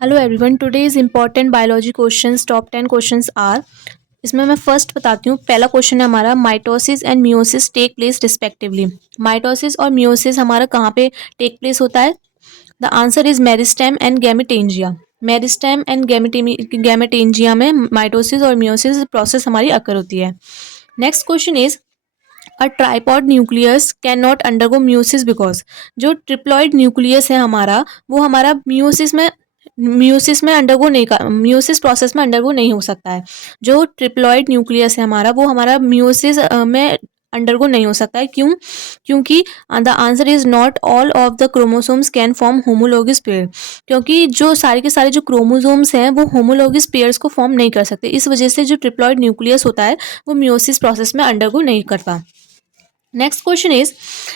Hello everyone, today's important biology questions top 10 questions are. इसमें मैं first बताती हूँ। पहला क्वेश्चन है हमारा, mitosis and meiosis take place respectively. Mitosis और मियोसिस हमारा कहाँ पे टेक प्लेस होता है? The answer is meristem and gametangia. Meristem and gametangia में माइटोसिस और मियोसिस प्रोसेस हमारी अकर होती है। Next question is, a triploid nucleus can not undergo meiosis because. जो ट्रिप्लॉइड न्यूक्लियस है हमारा, वो हमारा म्यूसिस में अंडरगो नहीं कर म्यूसिस प्रोसेस में अंडरगो नहीं हो सकता है। जो ट्रिप्लॉइड न्यूक्लियस है हमारा, वो हमारा म्यूसिस में अंडरगो नहीं हो सकता है। क्यों? क्योंकि the answer is not all of the chromosomes can form homologous pair. क्योंकि जो सारे के सारे जो क्रोमोसोम्स हैं वो होमोलोगस पेयर्स को फॉर्म नहीं कर सकते। इस वजह से जो ट्रिप्लॉइड न्यूक्लियस होता है वो म्यूसिस प्रोसेस में अंडरगो नहीं करता। Next question is,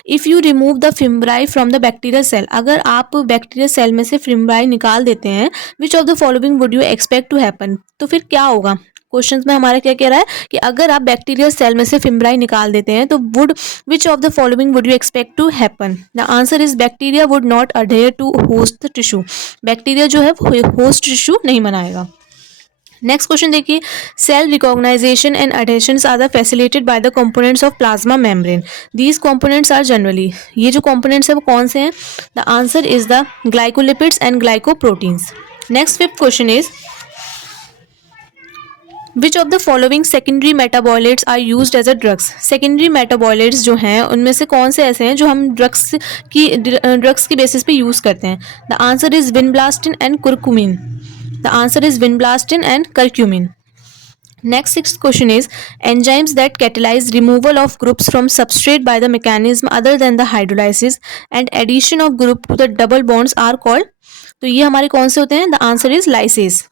if you remove the fimbriae from the bacterial cell. अगर आप बैक्टीरियल सेल में से फिम्ब्राई निकाल देते हैं, which of the following would you expect to happen. तो फिर क्या होगा? क्वेश्चन में हमारा क्या कह रहा है कि अगर आप बैक्टीरियल सेल में से फिम्ब्राई निकाल देते हैं तो would which of the following would you expect to happen. The answer is bacteria would not adhere to host tissue. Bacteria जो है होस्ट टिश्यू नहीं बनाएगा। नेक्स्ट क्वेश्चन देखिए, cell recognition and adhesions are the facilitated by the components of plasma membrane. These components are generally, ये जो components है वो कौन से हैं? The answer is the glycolipids and glycoproteins. Next fifth question is, which of the following secondary metabolites are used as a drugs. Secondary metabolites जो हैं उनमें से कौन से ऐसे हैं जो हम ड्रग्स की बेसिस पे यूज करते हैं? The answer is vinblastine and curcumin. The answer is vinblastine and curcumin. Next, sixth question is, enzymes that catalyze removal of groups from substrate by the mechanism other than the hydrolysis and addition of group to the double bonds are called। तो ये हमारे कौन से होते हैं? The answer is lysis.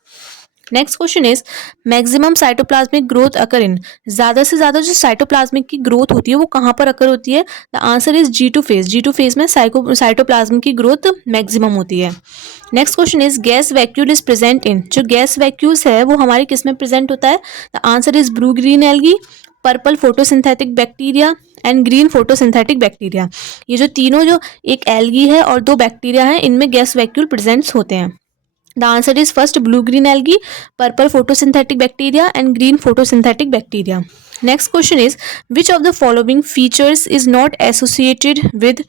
Next question is, maximum cytoplasmic growth occur in. ज़्यादा से ज़्यादा जो साइटोप्लाज्मिक की ग्रोथ होती है वो कहाँ पर अकर होती है? The answer is G2 phase. G2 phase में साइटोप्लाज्म की ग्रोथ मैक्सिमम होती है। Next question is, gas vacuole is present in. जो गैस वैक्यूल्स है वो हमारे किस में प्रेजेंट होता है? The answer is blue green algae, purple photosynthetic bacteria and green photosynthetic bacteria. ये जो तीनों, जो एक एल्गी है और दो बैक्टीरिया है, इनमें गैस वैक्यूल प्रेजेंट्स होते हैं। The answer is first blue green algae, purple photosynthetic bacteria and green photosynthetic bacteria. Next question is, which of the following features is not associated with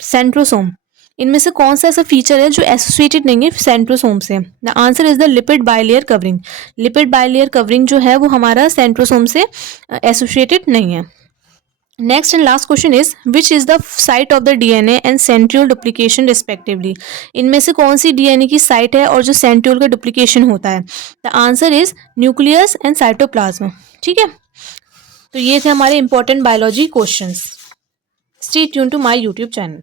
centrosome। इनमें से कौन सा ऐसा feature है जो associated नहीं है सेंट्रोसोम से? The answer is the lipid bilayer covering. Lipid bilayer covering जो है वो हमारा सेंट्रोसोम से एसोसिएटेड नहीं है। Next and last question is, which is the site of the DNA and centriole duplication respectively. इनमें से कौन सी डीएनए की साइट है और जो सेंट्रियोल का डुप्लीकेशन होता है? The answer is nucleus and cytoplasm. ठीक है, तो ये थे हमारे important biology questions. Stay tune to my YouTube channel.